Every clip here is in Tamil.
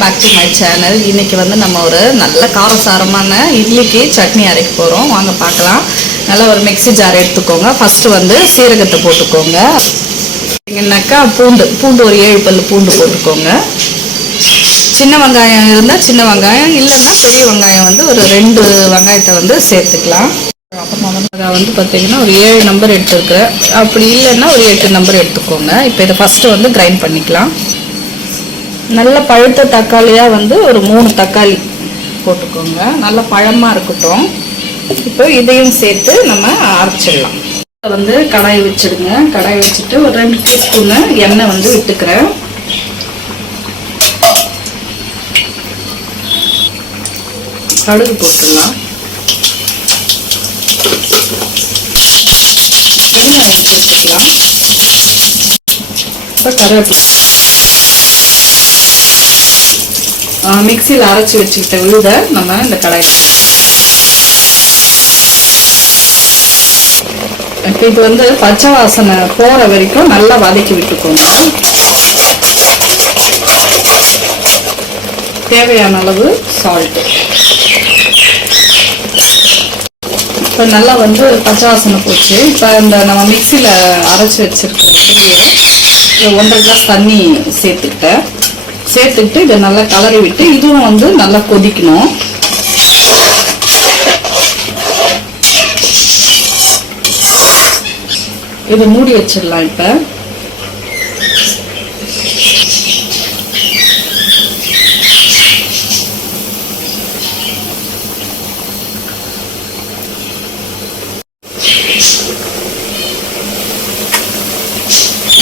பேக் டு மை சேனல் இன்றைக்கி வந்து நம்ம ஒரு நல்ல காரசாரமான இட்லிக்கு சட்னி அரைக்க போகிறோம் வாங்க பார்க்கலாம். நல்லா ஒரு மிக்ஸி ஜார் எடுத்துக்கோங்க. ஃபஸ்ட்டு வந்து சீரகத்தை போட்டுக்கோங்க. என்னக்கா பூண்டு பூண்டு ஒரு ஏழு பல் பூண்டு போட்டுக்கோங்க. சின்ன வெங்காயம் இருந்தால் சின்ன வெங்காயம் இல்லைன்னா பெரிய வெங்காயம் வந்து ஒரு ரெண்டு வெங்காயத்தை வந்து சேர்த்துக்கலாம். அப்புறமா வந்து வந்து பார்த்தீங்கன்னா ஒரு ஏழு நம்பர் எடுத்துருக்குறேன். அப்படி இல்லைன்னா ஒரு எட்டு நம்பர் எடுத்துக்கோங்க. இப்போ இதை ஃபஸ்ட்டு வந்து கிரைண்ட் பண்ணிக்கலாம். நல்ல பழுத்த தக்காளியாக வந்து ஒரு மூணு தக்காளி போட்டுக்கோங்க. நல்ல பழமாக இருக்கட்டும். இப்போ இதையும் சேர்த்து நம்ம அரைச்சிடலாம். வந்து கடாய் வச்சுடுங்க. கடாய் வச்சுட்டு ஒரு ரெண்டு டீஸ்பூனு எண்ணெய் வந்து விட்டுக்கிறேன். கடுகு போட்டுடலாம். வெங்காயம் போட்டுக்கலாம் இப்போ கருவேப்பிலை மிக்சியில் அரைச்சி வச்சுக்கிட்ட விழுத நம்ம இந்த கடாய் இப்போ இது வந்து பச்சை வாசனை போகிற வரைக்கும் நல்லா வதக்கி விட்டுக்கோங்க. தேவையான அளவு சால்ட்டு இப்போ நல்லா வந்து பச்சை வாசனை போச்சு. இப்போ இந்த நம்ம மிக்சியில் அரைச்சி வச்சுருக்க பொடியை ஒன்றரை கிளாஸ் தண்ணி சேர்த்துக்கிட்டேன். சேர்த்துக்கிட்டு இதை நல்லா கலரி விட்டு இதுவும் வந்து நல்லா கொதிக்கணும். இதை மூடி வச்சிடலாம் இப்போ.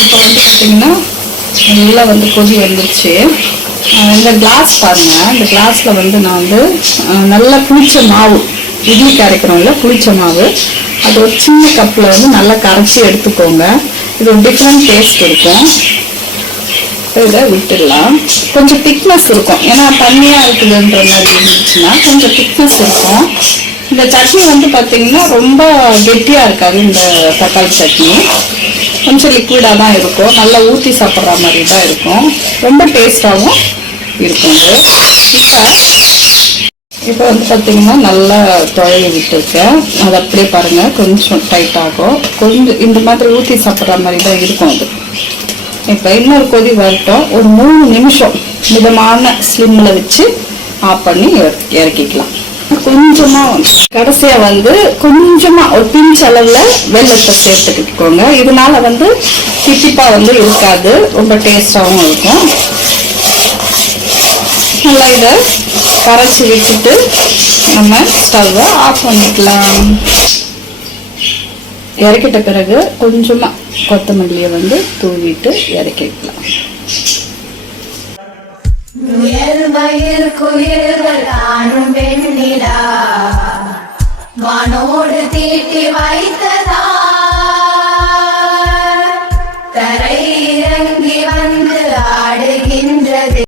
இப்போ வந்து பார்த்தீங்கன்னா நல்லா வந்து கொதி வந்துருச்சு. இந்த கிளாஸ் பாருங்க இந்த கிளாஸ்ல வந்து நான் வந்து நல்லா புளிச்ச மாவு இட்லி கரைக்கிறோம்ல புளிச்ச மாவு. அது ஒரு சின்ன கப்பில் வந்து நல்லா கரைச்சி எடுத்துக்கோங்க. இது ஒரு டிஃப்ரெண்ட் டேஸ்ட் இருக்கும். இதை விட்டுடலாம். கொஞ்சம் திக்னஸ் இருக்கும். ஏன்னா தண்ணியாக இருக்குதுன்ற மாதிரி இருந்துச்சுன்னா கொஞ்சம் திக்னஸ் இருக்கும். இந்த சட்னி வந்து பார்த்தீங்கன்னா ரொம்ப கெட்டியாக இருக்காது இந்த தக்காளி சட்னி. கொஞ்சம் லிக்விடாக தான் இருக்கும். நல்லா ஊற்றி சாப்பிட்ற மாதிரி தான் இருக்கும். ரொம்ப டேஸ்டாகவும் இருக்கும் இது இப்போ இப்போ வந்து பார்த்திங்கன்னா நல்லா துழைய விட்டுருக்கேன். அது அப்படியே பாருங்கள் கொஞ்சம் டைட் ஆகும். கொஞ்சம் இந்த மாதிரி ஊற்றி சாப்பிட்ற மாதிரி தான் இருக்கும் அது. இப்போ இன்னொரு கொதி வரட்டும். ஒரு மூணு நிமிஷம் மிதமான ஸ்லிம்மில் வச்சு ஆஃப் பண்ணி இறக்கிக்கலாம். கொஞ்சமாக கடைசியாக வந்து கொஞ்சமாக ஒரு பிஞ்ச் அளவில் வெள்ளத்தை சேர்த்துக்கிட்டுக்கோங்க. இதனால வந்து தித்திப்பாக வந்து இருக்காது. ரொம்ப டேஸ்டாகவும் இருக்கும். நல்லா இதை கரைச்சி விட்டுட்டு நம்ம ஸ்டவ்வை ஆஃப் பண்ணிக்கலாம். இறக்கிட்ட பிறகு கொஞ்சமாக கொத்தமல்லியை வந்து தூவிட்டு இறக்கிக்கலாம். വയർക്കുയരുകൾ കാണും വെണ്ണില മണോട് തീട്ടി വായ്ത്ത